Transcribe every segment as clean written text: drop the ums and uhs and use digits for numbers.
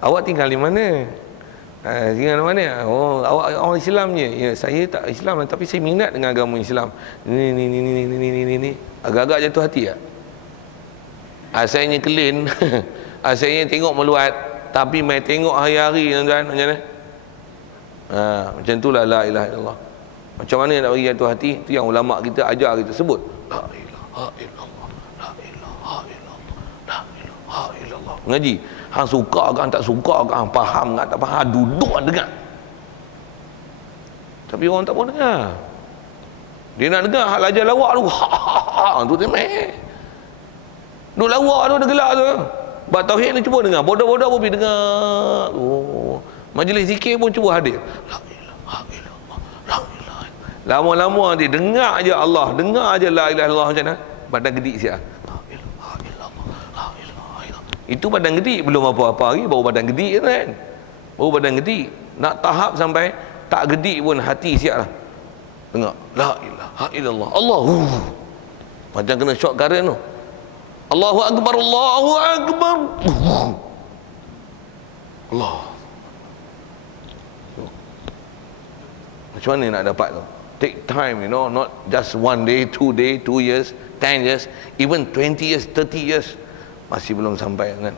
Awak tinggal di mana? Tinggal di mana? Oh, awak orang Islam je. Ya, saya tak Islam tapi saya minat dengan agama Islam. Ni. Agak-agak jatuh hati tak? Asalnya kelin. Asalnya tengok meluat, tapi mai tengok hari-hari tuan-tuan macam mana? Macam itulah la ilaha illallah. Macam mana nak bagi jatuh hati? Itu yang ulama kita ajar kita sebut. La ilaha illallah. La ilaha illallah. La ilaha illallah. Ngaji. Hang suka ke hang tak suka ke, hang faham ke tak faham, duduk dengar. Tapi orang tak mau dengar. Dia nak dengar hak lajar lawak tu. Tu temeh. Duk lawak tu, dia gelak tu. Bab tauhid ni cuba dengar. Bodoh-bodoh pun pergi dengar. Oh, majlis zikir pun cuba hadir. La ilaha illallah. La ilaha. Lama-lama dia dengar aja Allah, dengar aja la ilaha illallah macam mana? Badan gedik siap. La ilaha illallah. La ilaha illallah. Itu badan gedik, belum apa-apa lagi baru badan gedik kan. Baru badan gedik. Nak tahap sampai tak gedik pun hati siap lah. Dengar la ilaha illallah. Allahu. Macam kena shock current tu. Allahu akbar, Allahu akbar. Allah. Macam mana nak dapat tu? Take time, you know, not just 1 day, 2 day, 2 years, 10 years, even 20 years, 30 years masih belum sampai kan.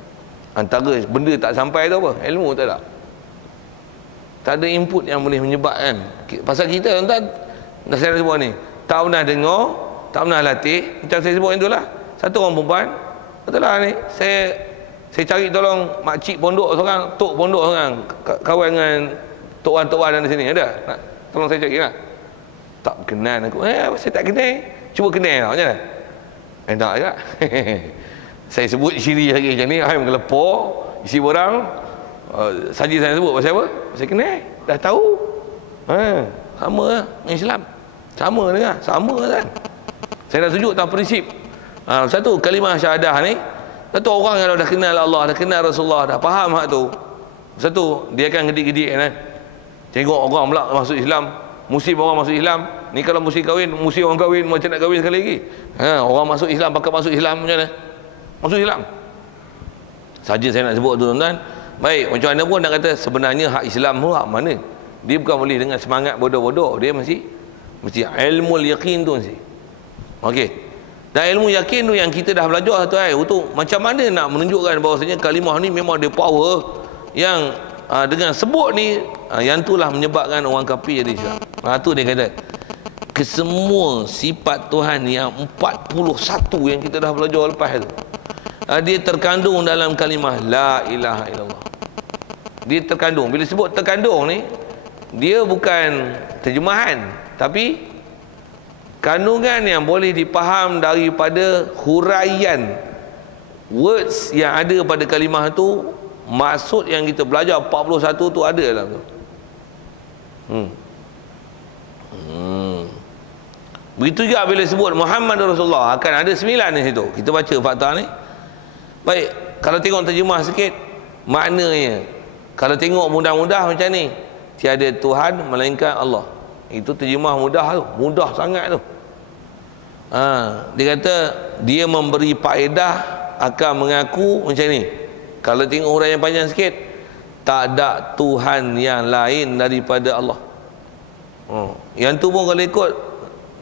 Antara benda tak sampai tu apa? Ilmu tak ada. Tak ada input yang boleh menyebabkan. Pasal kita tuan-tuan, dah saya sebut ni, tak pernah dengar, tak pernah latih. Macam saya sebut itulah. Satu orang perempuan, betul lah ni, saya cari tolong makcik pondok seorang, tok pondok seorang, kawan dengan tok-wan di sini, ada? Nak tolong saya cari lah. Tak kenal aku. Saya tak kenal. Cuba kenal lah, macam mana? Tak juga. Saya sebut ciri lagi macam ni, saya mengelepor, isi borang, saja saya sebut pasal apa? Saya kenal, dah tahu. Sama lah, Islam. Sama dengan, sama kan? Saya dah tunjuk tentang prinsip. Satu kalimah syahadah ni, satu orang yang dah kenal Allah, dah kenal Rasulullah, dah faham hak tu. Satu, dia akan gedik-gedik kan. Tengok orang pula masuk Islam, musim orang masuk Islam. Ni kalau musim kahwin, musim orang kahwin macam nak kahwin sekali lagi. Orang masuk Islam, pakat masuk Islam macam mana? Masuk Islam. Saja saya nak sebut tu tuan-tuan. Baik, macam mana pun nak kata sebenarnya hak Islam tu hak mana? Dia bukan boleh dengan semangat bodoh-bodoh, dia mesti ilmu yaqin tu mesti. Okey. Dan ilmu yakin tu yang kita dah belajar tu untuk macam mana nak menunjukkan bahawasanya kalimah ni memang ada power yang dengan sebut ni yang itulah menyebabkan orang kafir jadi Islam. Tu dia kata kesemua sifat Tuhan yang 41 yang kita dah belajar lepas tu, dia terkandung dalam kalimah la ilaha illallah. Dia terkandung. Bila sebut terkandung ni, dia bukan terjemahan, tapi kandungan yang boleh dipaham daripada huraian words yang ada pada kalimah tu. Maksud yang kita belajar 41 tu ada dalam tu. Begitu juga bila sebut Muhammad Rasulullah, akan ada 9 di situ. Kita baca fakta ni. Baik, kalau tengok terjemah sikit, maknanya kalau tengok mudah-mudah macam ni, tiada Tuhan melainkan Allah. Itu terjemah mudah tu, mudah sangat tu. Dia kata dia memberi faedah akan mengaku macam ni. Kalau tengok huraian panjang sikit, tak ada Tuhan yang lain daripada Allah. Yang tu pun kalau ikut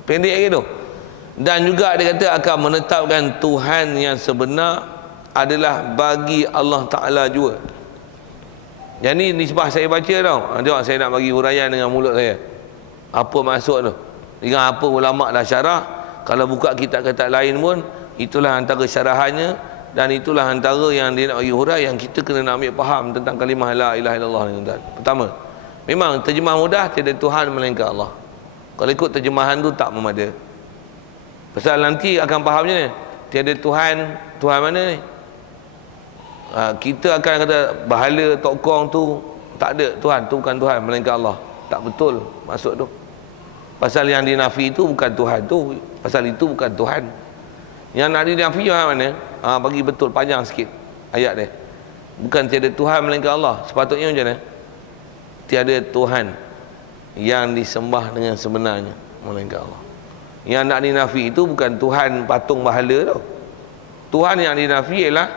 pendek gitu. Dan juga dia kata akan menetapkan Tuhan yang sebenar adalah bagi Allah Ta'ala juga. Yang ni nisbah saya baca tau. Tengok saya nak bagi huraian dengan mulut saya. Apa maksud tu? Dengan apa ulama dah syarah. Kalau buka kitab-kitab lain pun, itulah antara syarahannya, dan itulah antara yang dia nak bagi hurai yang kita kena nak ambil faham tentang kalimah la ilaha illallah ni tuan. Pertama, memang terjemah mudah, tiada Tuhan melainkan Allah. Kalau ikut terjemahan tu tak memada. Pasal nanti akan fahamnya ni, tiada Tuhan, Tuhan mana ni? Kita akan kata bahala tokong tu tak ada Tuhan, tu bukan Tuhan melainkan Allah. Tak betul maksud tu. Pasal yang dinafi itu bukan Tuhan tu, pasal itu bukan Tuhan. Yang nak dinafi mana? Bagi betul panjang sikit ayat dia. Bukan tiada Tuhan melainkan Allah. Sepatutnya macam mana? Tiada Tuhan yang disembah dengan sebenarnya melainkan Allah. Yang nak dinafi itu bukan Tuhan patung bahala tau. Tuhan yang dinafi ialah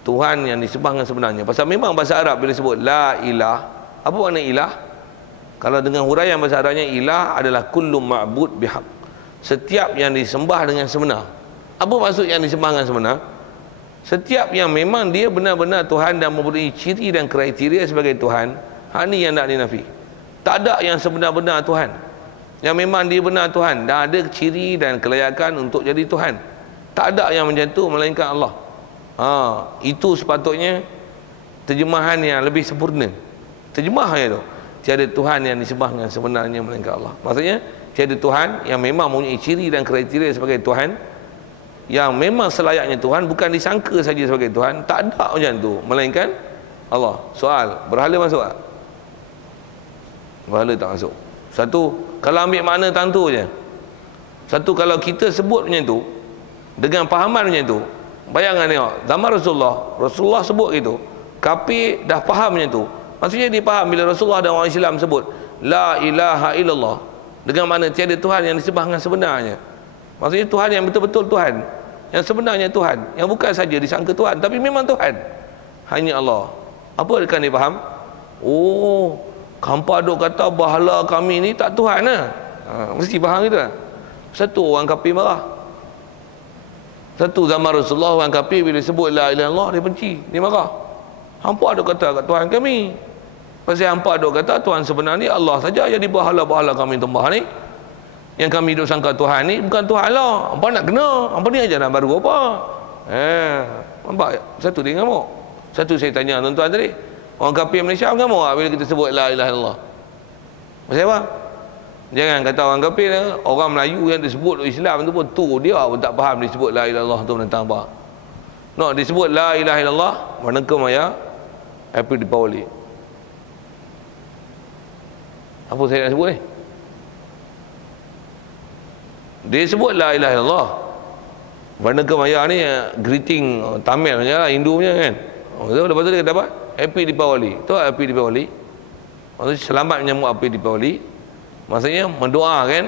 Tuhan yang disembah dengan sebenarnya. Pasal memang bahasa Arab bila sebut la ilah, apa makna ilah? Kalau dengan huraian bahasa Arabnya, ilah adalah kullu ma'bud bihaq, setiap yang disembah dengan sebenar. Apa maksud yang disembah dengan sebenar? Setiap yang memang dia benar-benar Tuhan dan mempunyai ciri dan kriteria sebagai Tuhan, hak ni yang nak dinafi. Tak ada yang sebenar-benar Tuhan, yang memang dia benar Tuhan dan ada ciri dan kelayakan untuk jadi Tuhan. Tak ada yang macam tu melainkan Allah. Itu sepatutnya terjemahan yang lebih sempurna. Terjemahnya tu, tiada Tuhan yang disembah dengan sebenarnya melainkan Allah. Maksudnya tiada Tuhan yang memang mempunyai ciri dan kriteria sebagai Tuhan, yang memang selayaknya Tuhan, bukan disangka saja sebagai Tuhan. Tak ada macam tu melainkan Allah. Soal, berhala masuk tak? Berhala tak masuk. Satu, kalau ambil makna tentu je. Satu, kalau kita sebut macam tu dengan fahaman macam tu, bayangkan tengok, zaman Rasulullah sebut gitu, kafir dah faham macam tu. Maksudnya dia faham bila Rasulullah dan orang Islam sebut la ilaha illallah, dengan makna tiada Tuhan yang disembah dengan sebenarnya. Maksudnya Tuhan yang betul-betul Tuhan, yang sebenarnya Tuhan, yang bukan saja disangka Tuhan tapi memang Tuhan, hanya Allah. Apa kan dia faham? Oh, hampa duk kata bahala kami ni tak Tuhan lah. Mesti faham gitu lah. Satu, orang kafir marah. Satu, zaman Rasulullah orang kafir bila sebut la ilaha illallah dia benci, dia marah. Hampa duk kata kat Tuhan kami, pasal hampa duk kata Tuhan sebenarnya Allah saja, jadi bahala-bahala kami tembah ni, yang kami duk sangka Tuhan ni bukan Tuhan lah. Hampa nak kena, hampa ni aja nak baru apa? Nampak? Satu dia ngamuk. Satu saya tanya tuan-tuan tadi, orang kafir Malaysia ngamuk bila kita sebut la ilaha illallah. Pasal apa? Jangan kata orang kafir, orang Melayu yang disebut Islam tu pun dia pun tak faham disebut la ilaha illallah tu menentang apa. No, disebut la ilaha illallah manakah maya April Deepawali. Apa saya nak sebut ni? Dia sebut la ilaha illallah manakah maya ni greeting Tamil punya lah, Hindu punya kan. Lepas tu dia kata apa? Happy Deepawali. Tu Happy Deepawali. Maksudnya selamat menyambut Happy Deepawali. Maksudnya mendoakan,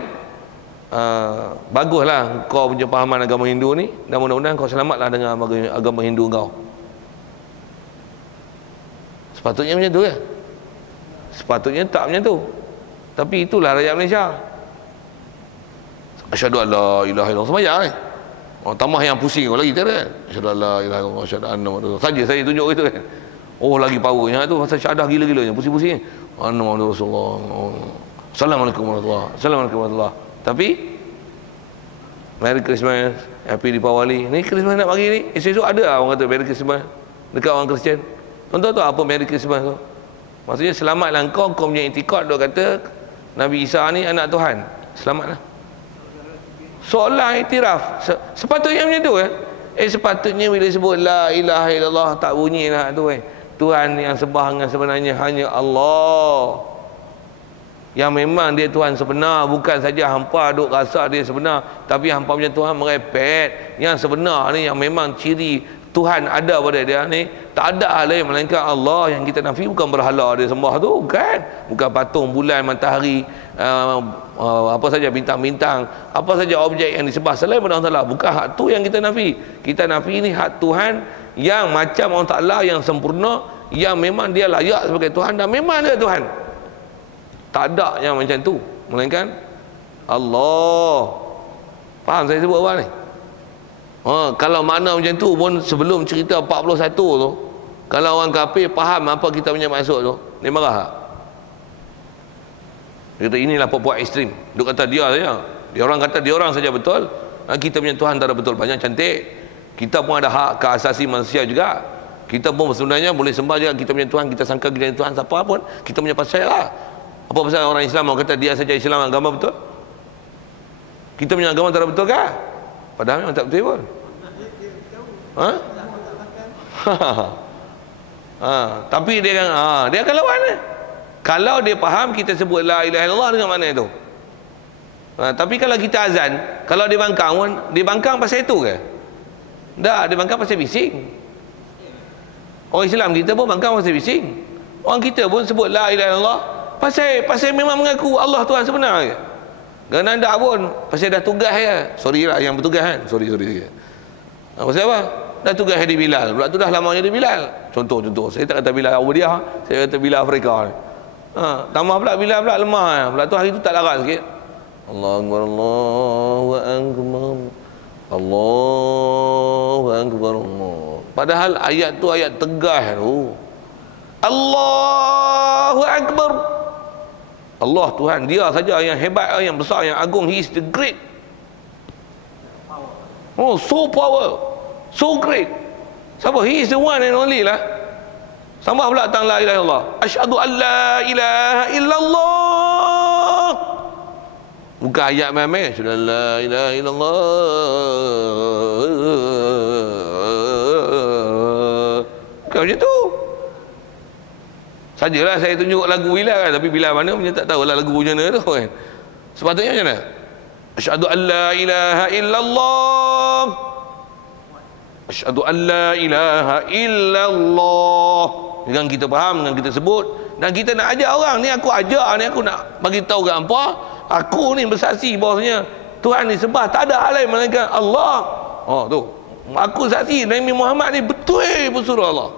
baguslah kau punya pahaman agama Hindu ni, dan mudah-mudahan kau selamatlah dengan agama Hindu kau. Sepatutnya macam tu ya? Sepatutnya tak macam tu. Tapi itulah rakyat Malaysia. Asyhadu an la ilaha illallah, sembahyang kan? Tambah yang pusing lagi tak ada kan? Asyhadu an la ilaha illallah, asyhadu anna Muhammadar Rasulullah. Saja saya tunjuk itu kan. Oh, lagi powernya tu pasal syahadah gila-gilanya, pusing-pusing. Anna Muhammadar Rasulullah. Assalamualaikum warahmatullahi wabarakatuh. Assalamualaikum warahmatullahi wabarakatuh. Tapi Merry Christmas, Happy Deepawali. Ni Christmas nak bagi ni. Esok ada lah orang kata Merry Christmas dekat orang Kristian. Tuan-tuan tahu apa Merry Christmas tu? Maksudnya selamatlah kau punya itikad dok kata Nabi Isa ni anak Tuhan. Selamatlah. Seolah iktiraf. Sepatutnya macam tu kan? Sepatutnya bila sebut la ilaha illallah tak bunyilah tu kan. Tuhan yang sembah dengan sebenarnya hanya Allah, yang memang dia Tuhan sebenar, bukan saja hampa duk rasa dia sebenar, tapi hampa punya Tuhan merepet. Yang sebenar ni, yang memang ciri Tuhan ada pada dia ni, tak ada lain melainkan Allah. Yang kita nafi bukan berhala dia sembah tu, bukan patung, bulan, matahari, apa saja bintang-bintang, apa saja objek yang disembah selain pada Allah Taala. Bukan hak tu yang kita nafi. Kita nafi ni hak Tuhan yang macam Allah Taala, yang sempurna, yang memang dia layak sebagai Tuhan dan memang dia Tuhan. Tak ada yang macam tu melainkan Allah. Faham saya sebut apa ni? Kalau makna macam tu pun sebelum cerita 41 tu, kalau orang kafir faham apa kita punya maksud tu, dia marah tak? Dia kata inilah puak-puak ekstrim. Dia kata dia saja. Dia orang kata dia orang saja betul, kita punya Tuhan tak ada betul. Banyak cantik. Kita pun ada hak keasasi manusia juga. Kita pun sebenarnya boleh sembah juga kita punya Tuhan. Kita sangka kita punya Tuhan siapa pun, kita punya pasal lah. Apa pasal orang Islam orang kata dia saja Islam agama betul? Kita punya agama tak ada betul kah? Padahal memang tak betul pun. Tapi dia akan lawan lah. Kalau dia faham kita sebut la ilaha illallah dengan mana itu. Tapi kalau kita azan, kalau dia bangkang pun, dia bangkang pasal itu ke? Tak, dia bangkang pasal bising. Orang Islam kita pun bangkang pasal bising. Orang kita pun sebut la ilaha illallah pasal memang mengaku Allah Tuhan sebenar ke? Kerana tak pun pasal dah tugas ya. Sorry lah yang bertugas kan. Sorry. Pasal apa? dah tugas jadi Bilal, pula tu dah lama jadi Bilal. Contoh, saya tak kata Bilal Awdiah, saya kata Bilal Afrika ni. Tambah pula Bilal pula lemah, pula tu hari tu tak larat sikit. Allahu Akbar, Allahu Akbar, Allahu Akbar, Allah. Padahal ayat tu ayat tegas tu. Allahu Akbar. Allah Tuhan, dia saja yang hebat, yang besar, yang agung. He is the great. Oh, so power, so great. Siapa? He is the one and only lah. Sama pula tentang la ilaha illallah. Asyhadu an la ilaha illallah. Bukan ayat main-main. Asyhadu an la ilaha illallah. Bukan macam tu. Sajalah saya tunjuk lagu Bilal kan, tapi Bilal mana punya tak tahulah lagu macam mana tu kan. Sepatutnya macam mana? Asyhadu an la ilaha illallah. Asyhadu an la ilaha illallah. Dengan kita faham, dengan kita sebut, dan kita nak ajar orang ni, aku ajar ni, aku nak bagi tahu kat hangpa, aku ni bersaksi bahawasanya Tuhan ni sembah tak ada hal lain melainkan Allah. Oh tu. Aku saksi Nabi Muhammad ni betul pesuruh Allah.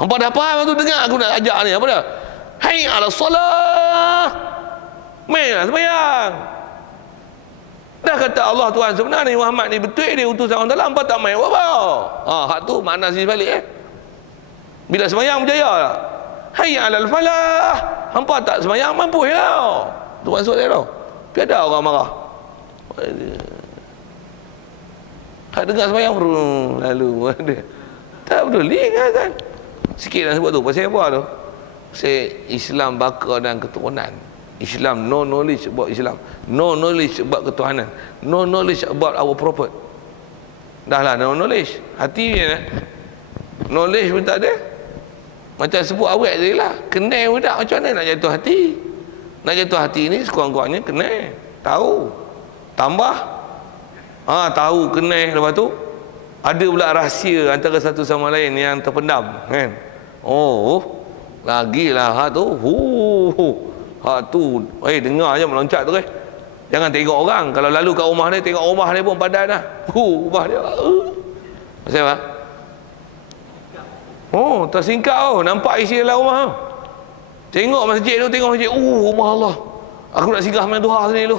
Hangpa dah faham tu, dengar aku nak ajar ni apa dah? Hayya 'alas solah. Mainlah sembahyang. Dah kata Allah Tuhan sebenarnya Muhammad ni betul dia utusan Allah Taala, hangpa tak main apa-apa. Hak tu makna sini balik Bila sembahyang berjaya tak? Hayya 'alal falah. Hangpa tak sembahyang mampu ya. Tu maksud dia tu. Tapi ada orang marah. Hak dengar sembahyang lalu ada. Tak peduli kan. Sikit nak sebut tu. Pasal apa tu? Pasal Islam baka dan keturunan. Islam no knowledge about Islam, no knowledge about ketuhanan, no knowledge about our prophet. Dah lah no knowledge. Hati dia knowledge pun tak ada. Macam sebut awet je lah. Kenal pun tak. Macam mana nak jatuh hati? Nak jatuh hati ni sekurang-kurangnya kenal, tahu, tambah tahu, kenal. Lepas tu ada pula rahsia antara satu sama lain yang terpendam kan. Lagilah hak tu. Hak tu dengar je meloncat tu Jangan tengok orang. Kalau lalu kat rumah dia, tengok rumah dia pun padan dah. Rumah dia pasal apa? Tersingkap nampak isi dalam rumah. Tengok masjid tu, tengok masjid. Rumah Allah. Aku nak singgah main duha sini dulu.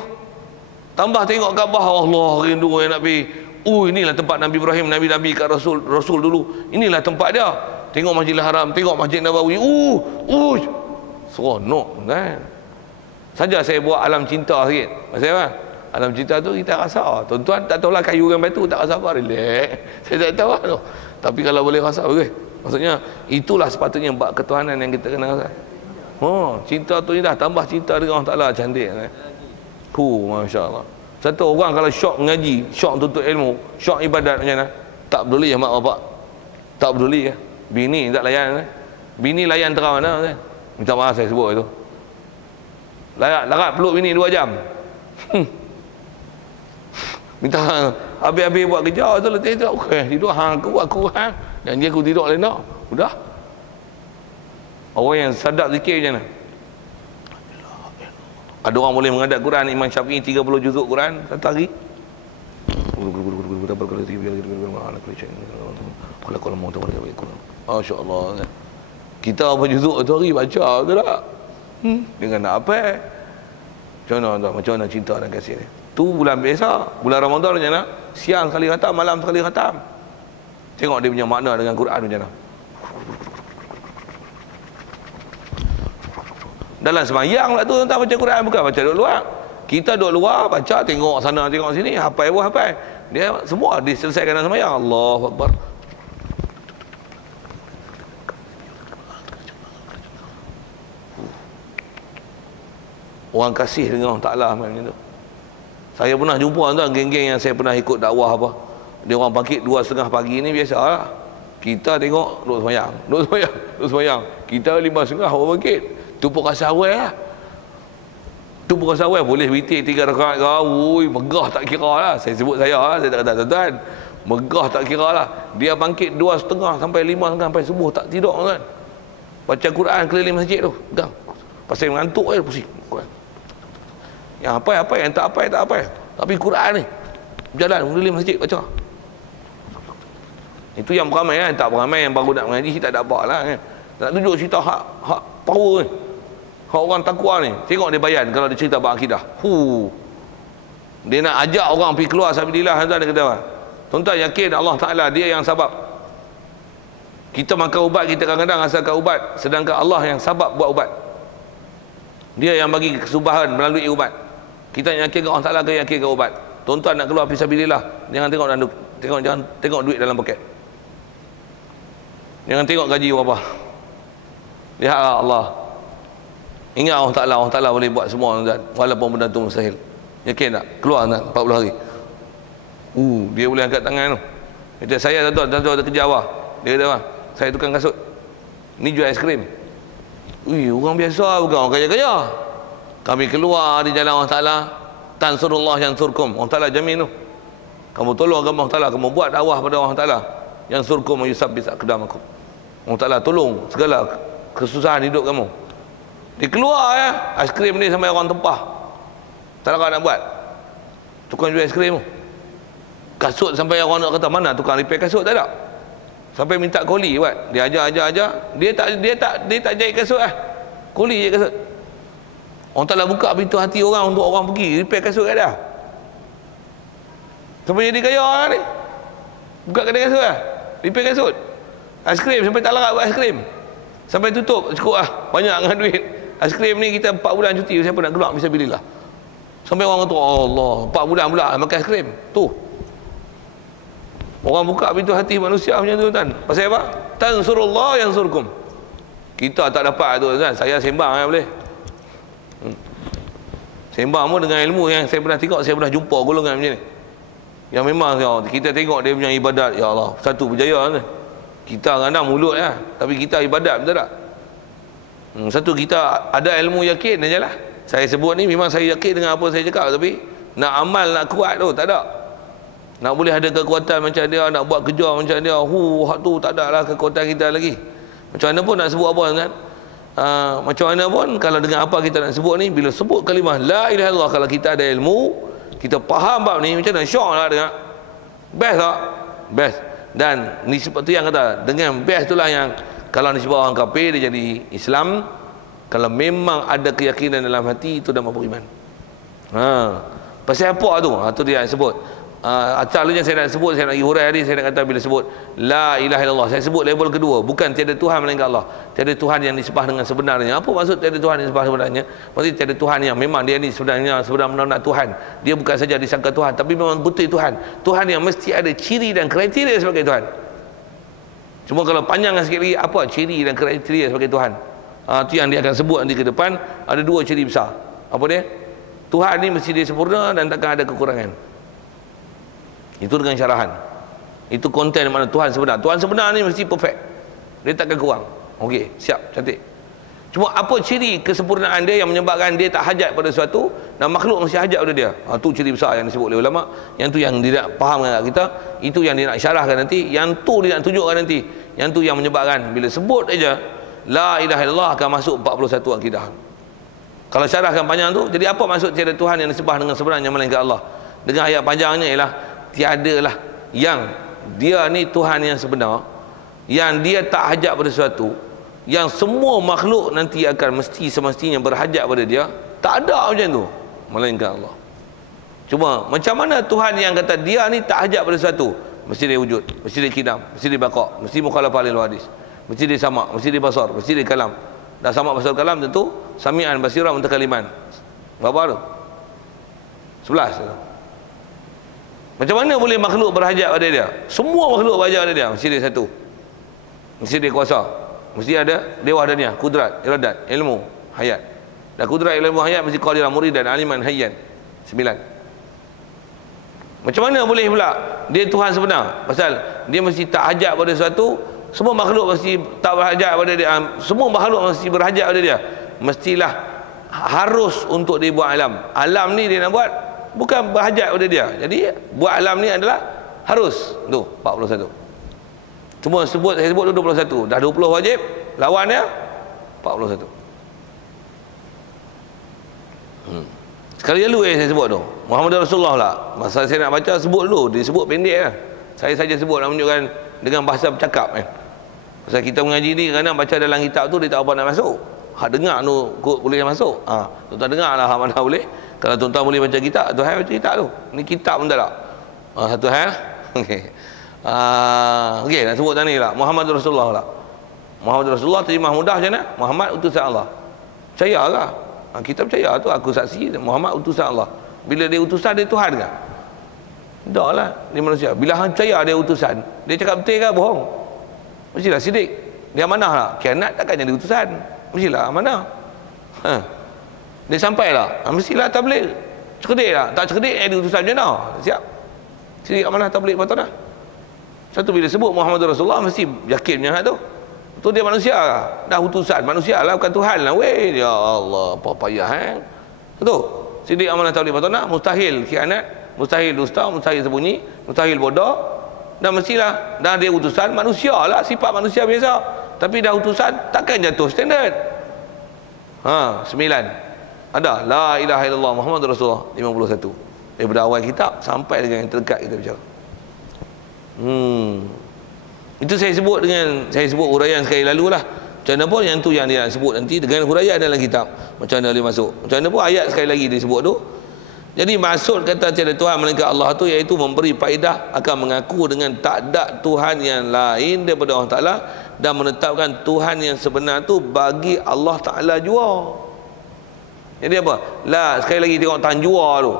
Tambah tengok Kaabah, Allah rindu yang nak pergi. Inilah tempat Nabi Ibrahim, Nabi-Nabi kat Rasul dulu. Inilah tempat dia. Tengok Masjidil Haram, tengok Masjid Nabawi. Seronok kan. Saja saya buat alam cinta sikit. Pasal apa? Alam cinta tu kita rasa. Tuan-tuan tak tahulah kayu dengan batu tak rasa apa. Relax. Saya tak tahu tu. Tapi kalau boleh rasa bagus. Maksudnya itulah sepatutnya bab ketuhanan yang kita kena rasa. Cinta tu ni dah tambah cinta dengan Allah Taala cantik kan. Masya-Allah. Satu orang kalau syok mengaji, syok tuntut ilmu, syok ibadat macam mana? Tak peduli mak bapak. Tak peduli Bini tak layan Bini layan terang mana kan? Minta maaf saya sebut itu. Larat peluk bini 2 jam. Minta habis-habis buat kerja tu letih tu. Tidur aku janji aku tidur lain tak. Sudah. Orang yang sadap zikir macam mana? Ada orang boleh menghadap Quran, Imam Syafi'i 30 juzuk Quran satu hari. Masya-Allah. Kita apa juzuk satu hari baca tu tak? Dengan nak apa? Macam mana cinta dan kasih dia. Tu bulan biasa, bulan Ramadan macam mana? Siang sekali khatam, malam sekali khatam. Tengok dia punya makna dengan Quran macam mana. Dalam sembahyang pula tu tak baca Quran, bukan baca duduk luar. Kita duduk luar baca, tengok sana tengok sini, hafal pun hafal. Dia semua diselesaikan dalam sembahyang. Allahu Akbar. Orang kasih dengan Allah Ta'ala macam tu. Saya pernah jumpa tuan, geng-geng yang saya pernah ikut dakwah apa. Dia orang bangkit 2:30 pagi ni biasalah. Kita tengok duduk sembahyang. Kita 5:30 orang bangkit. Tu pun rasa awal lah. Tu pun rasa awal. Boleh witir 3 rakaat ke. Megah tak kira lah. Saya sebut saya tak kata tuan-tuan. Megah tak kira lah. Dia bangkit 2:30 sampai 5:30 sampai subuh tak tidur kan. Baca Quran keliling masjid tu. Pegang. Pasal mengantuk pusing. Yang apa yang tak apa. Tapi Quran ni berjalan keliling masjid baca. Itu yang beramai kan. Tak beramai yang baru nak mengaji tak ada apa lah kan. Tak nak tunjuk cerita hak power ni. Hak orang takwa ni. Tengok dia bayan kalau dia cerita bab akidah. Dia nak ajak orang pergi keluar sabilillah. Dia kata apa? Tuan-tuan yakin Allah Ta'ala dia yang sabab. Kita makan ubat, kita kadang-kadang rasakan ubat, sedangkan Allah yang sabab buat ubat. Dia yang bagi kesubahan melalui ubat. Kita yakin Allah Ta'ala ke yakin ke ubat. Tuan-tuan nak keluar fisabilillah, jangan jangan tengok duit dalam poket. Jangan tengok gaji berapa. Lihatlah Allah. Ingat Allah Ta'ala boleh buat semua, tuan-tuan, walaupun benda tu mustahil. Yakin tak? Keluar tak 40 hari. Dia boleh angkat tangan tu. Kata saya tuan-tuan ada kerja awal. Dia kata apa? Saya tukang kasut. Ni jual aiskrim. Orang biasa bukan orang kaya-kaya. Kami keluar di jalan Allah Ta'ala. Tansurullah yansurkum. Allah Ta'ala jamin tu. Kamu tolong agama Allah Ta'ala, kamu buat dakwah pada Allah Ta'ala. Yansurkum yusabbit aqdamakum. Allah Ta'ala tolong segala kesusahan hidup kamu. Dia keluar ya, aiskrim ni sampai orang tempah. Tak nak buat. Tukang jual aiskrim tu. Kasut sampai orang nak kata mana tukang repair kasut tak ada. Sampai minta koli buat. Dia ajar. Dia tak jahit kasut lah. Koli je kasut. Orang Ta'ala buka pintu hati orang untuk orang pergi repair kasut kat dia. Sampai jadi kaya lah ni. Buka kedai kasut lah. Repair kasut. Aiskrim sampai tak larat buat aiskrim. Sampai tutup cukup lah. Banyak dengan duit. Aiskrim ni kita 4 bulan cuti. Siapa nak keluar fisabilillah. Sampai orang kata Allah 4 bulan pula makan aiskrim. Tu. Orang buka pintu hati manusia macam tu tuan. Pasal apa? Tansurullah yansurkum. Kita tak dapat tu tuan. Saya sembang ya boleh. Sembang pun dengan ilmu yang saya pernah tengok, saya pernah jumpa golongan macam ni. Yang memang kita tengok dia punya ibadat, ya Allah, satu berjaya kan. Kita kadang mulut lah, tapi kita ibadat betul tak? Satu kita ada ilmu yakin aja lah. Saya sebut ni memang saya yakin dengan apa saya cakap, tapi nak amal nak kuat tu tak ada. Nak boleh ada kekuatan macam dia, nak buat kerja macam dia, hak tu tak ada lah kekuatan kita lagi. Macam mana pun nak sebut apa kan? Macam mana pun kalau dengan apa kita nak sebut ni, bila sebut kalimah la ilaha illallah, kalau kita ada ilmu, kita faham bab ni macam mana, syok lah dengar. Best tak? Best. Dan ni seperti yang kata, dengan best itulah yang kalau nisbah orang kafir dia jadi Islam, kalau memang ada keyakinan dalam hati, itu dah mampu iman. Pasal apa tu? Tu dia yang sebut. Asalnya saya nak sebut, saya nak hurai hadis, saya nak kata bila sebut la ilaha illallah, saya sebut level kedua, bukan tiada Tuhan melainkan Allah. Tiada Tuhan yang disembah dengan sebenarnya. Apa maksud tiada Tuhan yang disembah sebenarnya? Maksudnya tiada Tuhan yang memang dia ni sebenarnya sebenar-benar Tuhan. Dia bukan saja disangka Tuhan, tapi memang betul Tuhan. Tuhan yang mesti ada ciri dan kriteria sebagai Tuhan. Cuma kalau panjang sikit lagi, apa ciri dan kriteria sebagai Tuhan? Itu yang dia akan sebut nanti ke depan. Ada 2 ciri besar. Apa dia? Tuhan ni mesti dia sempurna dan takkan ada kekurangan. Itu dengan syarahan. Itu konten mana Tuhan sebenar. Tuhan sebenar ni mesti perfect. Dia takkan kurang. Okey, siap, cantik. Cuma apa ciri kesempurnaan dia yang menyebabkan dia tak hajat pada sesuatu dan makhluk mesti hajat pada dia? Itu ciri besar yang disebut oleh ulama. Yang tu yang dia nak faham dengan kita. Itu yang dia nak syarahkan nanti. Yang tu dia nak tunjukkan nanti. Yang tu yang menyebabkan bila sebut aja la ilaha illallah akan masuk 41 akidah. Kalau syarahkan panjang tu, jadi apa maksud tiada Tuhan yang disembah dengan sebenarnya melainkan Allah? Dengan ayat panjangnya ialah tiadalah yang dia ni Tuhan yang sebenar, yang dia tak hajat pada sesuatu, yang semua makhluk nanti akan mesti semestinya berhajat pada dia. Tak ada macam tu melainkan Allah. Cuma macam mana Tuhan yang kata dia ni tak hajat pada sesuatu? Mesti dia wujud, mesti dia kidam, mesti dia baqa', mesti mukhalafah lil hadis, mesti dia sama', mesti dia basar, mesti dia kalam. Dah sama' basar kalam tentu sami'an basirah mutakaliman. Berapa tu? 11 tu. Macam mana boleh makhluk berhajat pada dia? Semua makhluk berhajat pada dia. Mesti dia satu. Mesti dia kuasa. Mesti ada dewa dania, kudrat, iradat, ilmu, hayat. Dan kudrat, ilmu, hayat mesti qadirah, muridan, aliman, hayyan. 9. Macam mana boleh pula dia Tuhan sebenar? Pasal dia mesti tak hajat pada sesuatu. Semua makhluk mesti tak berhajat pada dia. Semua makhluk mesti berhajat pada dia. Mestilah harus untuk dia buat alam. Alam ni dia nak buat, bukan berhajat pada dia. Jadi buat alam ni adalah harus. Tu 41. Cuma saya sebut tu 21. Dah 20 wajib, lawannya 41. Sekali dulu saya sebut tu Muhammad Rasulullah lah. Masa saya nak baca sebut dulu, dia sebut pendek lah. Saya saja sebut nak menunjukkan dengan bahasa bercakap kan. Pasal kita mengaji ni kadang baca dalam kitab tu dia tak apa nak masuk. Hak dengar tu boleh masuk. Tuan-tuan dengar lah hak mana boleh. Kalau tuan-tuan boleh baca kitab, tuan baca kitab tu. Ni kitab pun tak ada. Satu hal. Okey. Okey, nak sebut tadi lah. Muhammad Rasulullah lah. Muhammad Rasulullah terjemah mudah macam mana? Muhammad utusan Allah. Percayalah. Kita percaya tu, aku saksi Muhammad utusan Allah. Bila dia utusan, dia Tuhan kan? Tak lah, dia manusia. Bila hang percaya dia utusan, dia cakap betul ke bohong? Mestilah sidik. Dia amanah lah. Khianat takkan jadi utusan. Mestilah amanah. Dia sampai lah. Mestilah tabligh. Cerdik lah. Tak cerdik, dia utusan macam mana? Siap. Sidik amanah tabligh patut dah. Satu bila sebut Muhammad Rasulullah, mesti yakin punya hal tu. Tu dia manusia lah. Dah utusan manusia lah, bukan Tuhan lah. Weh, ya Allah, apa payah tu. Sidik amanah tabligh patut dah. Mustahil khianat, mustahil dusta, mustahil sembunyi, mustahil bodoh. Dan mestilah dah dia utusan manusia lah, sifat manusia biasa. Tapi dah utusan takkan jatuh standard. 9. Ada la ilaha illallah Muhammad Rasulullah 51. Daripada awal kitab sampai dengan yang terdekat kita bicara. Itu saya sebut huraian sekali lalu lah. Macam mana pun yang tu yang dia sebut nanti dengan huraian dalam kitab. Macam mana dia masuk. Macam mana pun ayat sekali lagi dia sebut tu. Jadi maksud kata tiada Tuhan melainkan Allah tu iaitu memberi faedah akan mengaku dengan tak ada Tuhan yang lain daripada Allah Ta'ala dan menetapkan Tuhan yang sebenar tu bagi Allah Ta'ala jua. Jadi apa? Lah, sekali lagi tengok tanjua tu.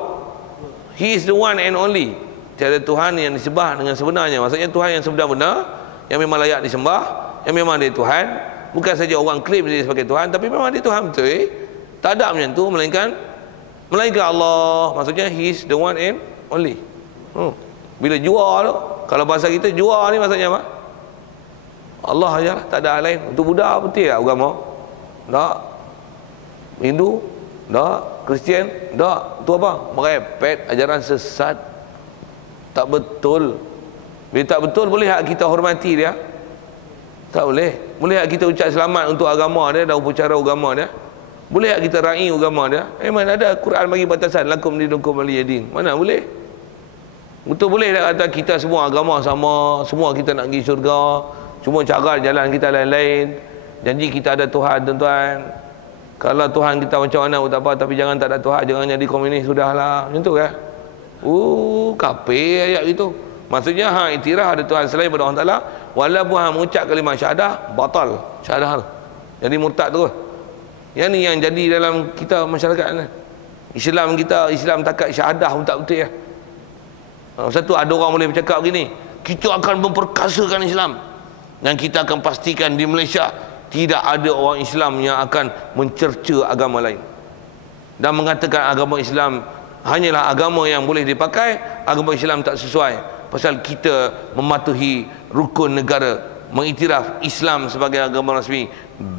He is the one and only. Tiada Tuhan yang disembah dengan sebenarnya. Maksudnya Tuhan yang sebenar-benar, yang memang layak disembah, yang memang dia Tuhan. Bukan saja orang klaim dia sebagai Tuhan, tapi memang dia Tuhan betul. Tak ada macam tu melainkan Allah. Maksudnya he is the one and only. Bila jua tu, kalau bahasa kita jua ni maksudnya apa? Allah aja lah, tak ada hal lain. Untuk Buddha betul tak agama? Tak. Hindu? Tak. Kristian? Tak. Itu apa? Merepet, ajaran sesat. Tak betul. Bila tak betul, boleh tak kita hormati dia? Tak boleh. Boleh tak kita ucap selamat untuk agama dia dan upacara agama dia? Boleh tak kita raih agama dia? Mana ada Quran bagi batasan lakum dinukum waliyadin. Mana boleh? Betul boleh tak kata kita semua agama sama, semua kita nak pergi syurga, cuma cara jalan kita lain-lain. Janji kita ada Tuhan, tuan-tuan. Kalau Tuhan kita macam mana pun tak apa, tapi jangan tak ada Tuhan, jangan jadi komunis sudahlah. Macam tu kan? Kafir ayat itu. Maksudnya iktiraf ada Tuhan selain daripada Allah Ta'ala, walaupun mengucap kalimah syahadah, batal syahadah tu. Jadi murtad terus. Yang ni yang jadi dalam kita masyarakat ni. Islam kita, Islam takat syahadah pun tak betul ya. Satu ada orang boleh bercakap begini, kita akan memperkasakan Islam dan kita akan pastikan di Malaysia tidak ada orang Islam yang akan mencerca agama lain dan mengatakan agama Islam hanyalah agama yang boleh dipakai, agama Islam tak sesuai pasal kita mematuhi rukun negara, mengiktiraf Islam sebagai agama rasmi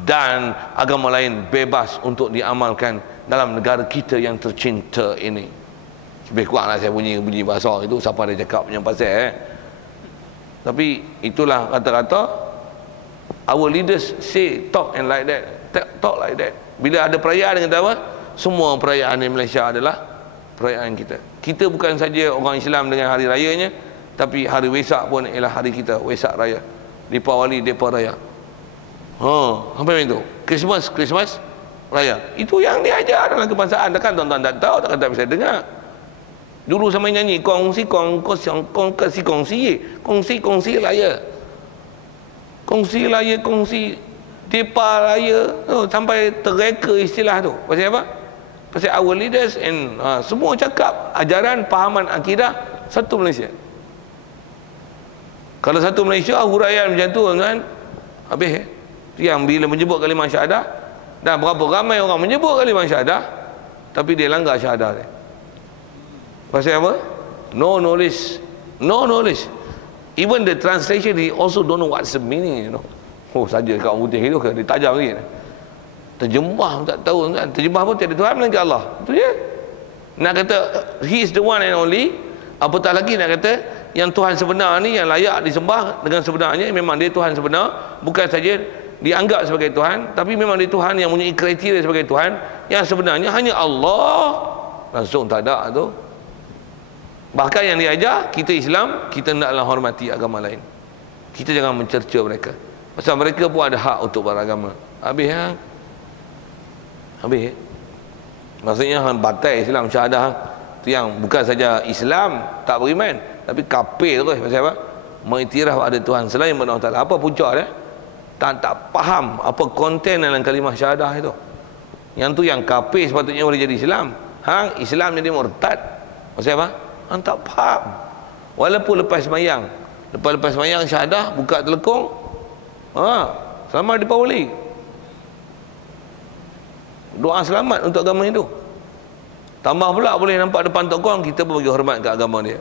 dan agama lain bebas untuk diamalkan dalam negara kita yang tercinta ini. Lebih kuranglah saya bunyi bahasa itu, siapa dia cakap yang pasal tapi itulah kata-kata our leaders say, talk and like that, talk like that. Bila ada perayaan dengan apa? Semua perayaan di Malaysia adalah perayaan kita. Kita bukan saja orang Islam dengan hari rayanya, tapi hari Wesak pun ialah hari kita, Wesak Raya. Dipawali depa raya. Apa itu? Christmas raya. Itu yang diajar dalam kebangsaan. Takkan tuan-tuan tak tahu, takkan tak bisa dengar. Dulu sama nyanyi kongsi raya. Kongsi raya, kongsi depa raya. Sampai terreka istilah tu. Pasal apa? Pasal our leaders and semua cakap ajaran, pahaman akidah satu Malaysia. Kalau satu Malaysia huraian macam tu kan, habis yang bila menyebut kalimah syahadah, dan berapa ramai orang menyebut kalimah syahadah tapi dia langgar syahadah dia. Pasal apa? No knowledge. Even the translation he also don't know what's the meaning, you know. Saja kaum putih itu ke dia tajam lagi. Terjemah tak tahu kan. Terjemah pun tiada Tuhan melainkan Allah. Itu je. Nak kata he is the one and only, apatah lagi nak kata yang Tuhan sebenar ni yang layak disembah dengan sebenarnya, memang dia Tuhan sebenar, bukan saja dianggap sebagai Tuhan, tapi memang dia Tuhan yang mempunyai kriteria sebagai Tuhan, yang sebenarnya hanya Allah. Langsung tak ada tu. Bahkan yang diajar kita Islam, kita hendaklah hormati agama lain. Kita jangan mencerca mereka. Pasal mereka pun ada hak untuk beragama. Habis ya. Habis. Maksudnya hang batal Islam syahadah tu yang bukan saja Islam tak beriman, tapi kafir terus. Pasal apa? Mengiktiraf ada Tuhan selain Allah Taala. Apa punca dia? Tak faham apa konten dalam kalimah syahadah itu. Yang tu yang kafir sepatutnya boleh jadi Islam. Hang Islam jadi murtad. Pasal apa? Hang tak faham. Walaupun lepas sembahyang, lepas sembahyang syahadah buka telekung, selamat di Pauli. Doa selamat untuk agama itu. Tambah pula boleh nampak depan tokong, kita pun bagi hormat ke agama dia.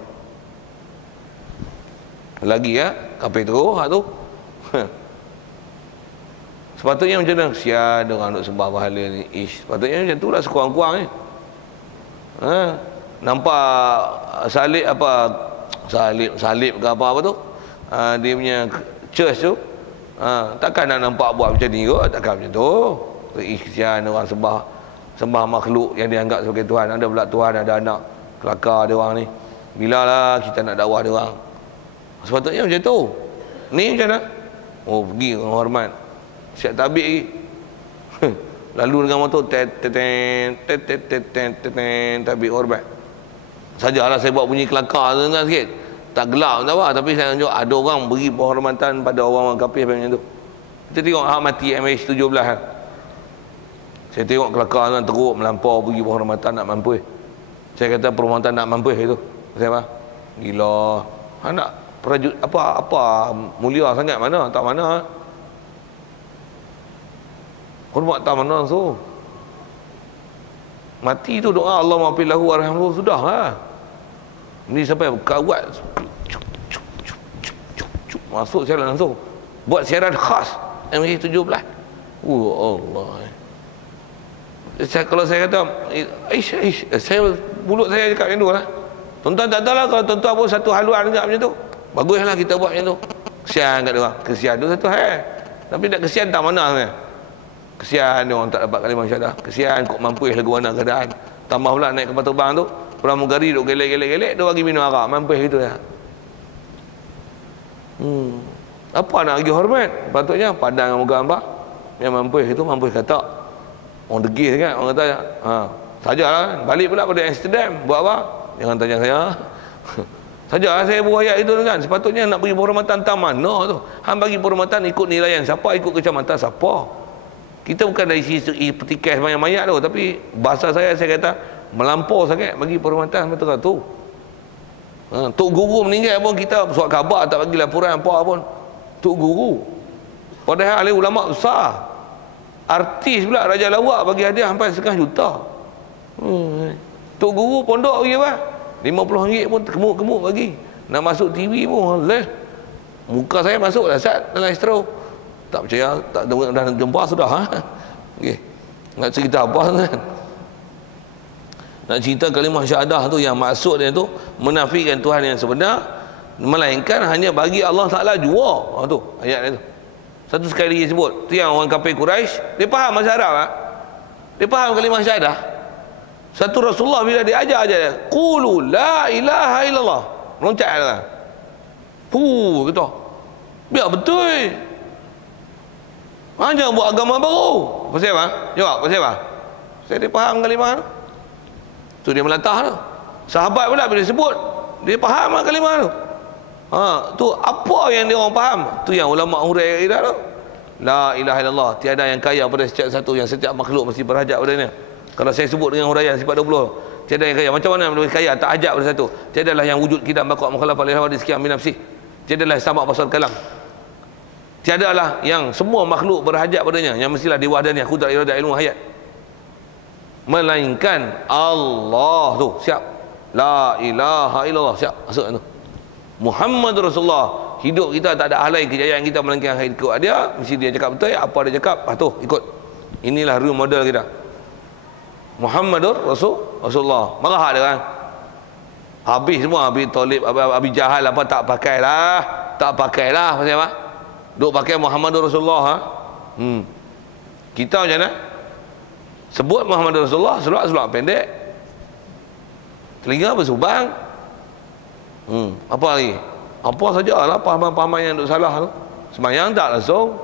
Lagi ya, kafir tu, hak tu. Sepatutnya macam mana? Sial orang nak sembah bahala ni. Sepatutnya macam tu lah sekurang-kurang ni. Nampak salib apa? Salib ke apa tu? Dia punya church tu. Takkan nak nampak buat macam ni kot? Takkan macam tu. Kesian orang sembah makhluk yang dianggap sebagai Tuhan. Ada pula Tuhan ada anak, kelakar dia orang ni. Bilalah kita nak dakwah dia orang. Sepatutnya macam tu. Ni macam mana? Oh, pergi orang hormat. Siap tabik lagi. Lalu dengan motor tabik hormat. Sajalah saya buat bunyi kelakar tu kan sikit. Tak gelap tak apa, tapi saya tunjuk ada orang beri penghormatan pada orang-orang kafir macam tu. Kita tengok hak mati MH17 kan. Saya tengok kelakar kan teruk melampau bagi penghormatan nak mampu. Saya kata penghormatan nak mampu itu. Pasal apa? Gila. Nak prajurit apa mulia sangat mana? Tak mana. Hormat tak mana tu. Mati tu doa Allah maafin lahu warhamhu sudah lah. Ni sampai kawat masuk siaran langsung. Buat siaran khas MH17. Allah. Kalau saya kata saya mulut saya cakap macam tu lah. Tuan-tuan tak tahu lah kalau tuan-tuan pun satu haluan juga macam tu. Baguslah kita buat macam tu. Kesian kat dia orang. Kesian tu satu hal. Tapi tak kesian tak mana sebenarnya. Kesian dia orang tak dapat kalimah syahadah. Kesian kok mampu lagu mana keadaan. Tambah pula naik kapal terbang tu, pramugari duk gelek-gelek dia bagi minum arak. Mampu gitu ya. Apa nak bagi hormat? Patutnya padang muka hamba. Yang mampu itu mampu kata. Orang degil kan, orang kata sajalah kan. Balik pula pada Amsterdam, buat apa? Jangan tanya saya. Sajalah saya buat ayat itu kan. Sepatutnya nak bagi penghormatan tak mana tu. Hang bagi penghormatan ikut nilaian siapa, ikut kecamatan siapa. Kita bukan dari sisi petikai sebanyak mayat tu, tapi bahasa saya kata melampau sangat bagi penghormatan betul tu. Tok guru meninggal pun kita surat khabar tak bagi laporan apa pun. Tok guru. Padahal ahli ulama besar. Artis pula Raja Lawak bagi hadiah sampai 1,5 juta. Tok guru pondok bagi apa? RM50 pun kemuk-kemuk bagi. Nak masuk TV pun leh. Muka saya masuk dah sat dalam Astro. Tak percaya, tak dah jumpa sudah okay. Nak cerita apa kan? Nak cerita kalimah syahadah tu yang maksud dia tu menafikan Tuhan yang sebenar, melainkan hanya bagi Allah Taala jua. Tu ayat dia tu. Satu sekali dia sebut. Tu yang orang kafir Quraisy, dia faham bahasa Arab Dia faham kalimah syahadah. Satu Rasulullah bila dia ajar dia, qulu la ilaha illallah. Loncat dah. Kata. Biar betul. Jangan buat agama baru. Pasal apa? Jawab, pasal apa? Saya dia faham kalimah tu. Tu dia melatah tu. Sahabat pula bila sebut, dia faham kalimah tu. Tu apa yang dia orang faham? Tu yang ulama hurai dah tu. La ilaha illallah, tiada yang kaya pada setiap satu, yang setiap makhluk mesti berhajat padanya. Kalau saya sebut dengan huraian sifat 20, tiada yang kaya. Macam mana boleh kaya tak hajat pada satu? Tiadalah yang wujud kita bakal mukhalafah li hawa sekian min nafsi. Tiadalah sama pasal kalam. Tiadalah yang semua makhluk berhajat padanya, yang mestilah diwahdaniah qudrat iradah ilmu hayat. Melainkan Allah tu, siap. La ilaha illallah, siap. Masuk tu. Muhammad Rasulullah. Hidup kita tak ada halai kejayaan kita melainkan ikut dia. Mesti dia cakap betul, apa dia cakap, tu ikut. Inilah role model kita. Muhammadur Rasulullah. Marah dia kan. Habis semua, Abi Talib, Abi Jahal apa tak pakailah. Tak pakailah pasal apa? Duk pakai Muhammadur Rasulullah Kita macam mana? Sebut Muhammadur Rasulullah, seluar pendek. Telinga bersubang. Apa lagi? Apa sajalah pahaman-pahaman yang duk salah tu. Sembahyang tak langsung,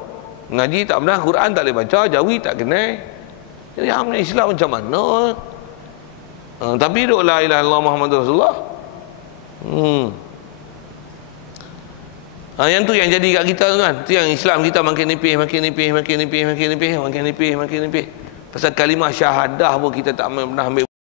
ngaji tak pernah, Quran tak boleh baca, jawi tak kenal. Jadi amal Islam macam mana? Tapi duk la ilaha illallah Muhammadur Rasulullah. Yang tu yang jadi kat kita tu kan. Tu yang Islam kita makin nipis. Pasal kalimah syahadah pun kita tak pernah ambil